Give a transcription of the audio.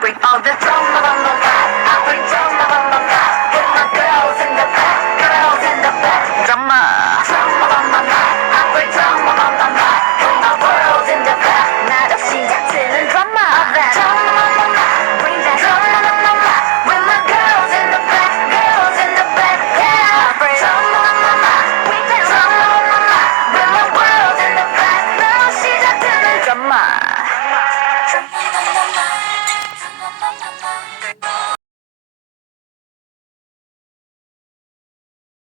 bring all the drama on the back. I bring drama on the back. With my girls in the back, girls in the back. Drama, drama on the back. I bring drama on the back. With my world in the back. 나도 시작되는 drama. Drama on the back. Bring that drama on the back. With my girls in the back, girls in the back. Yeah, I bring drama on the back. Bring that drama on the back. With my world in the back. 나도 시작되는 drama.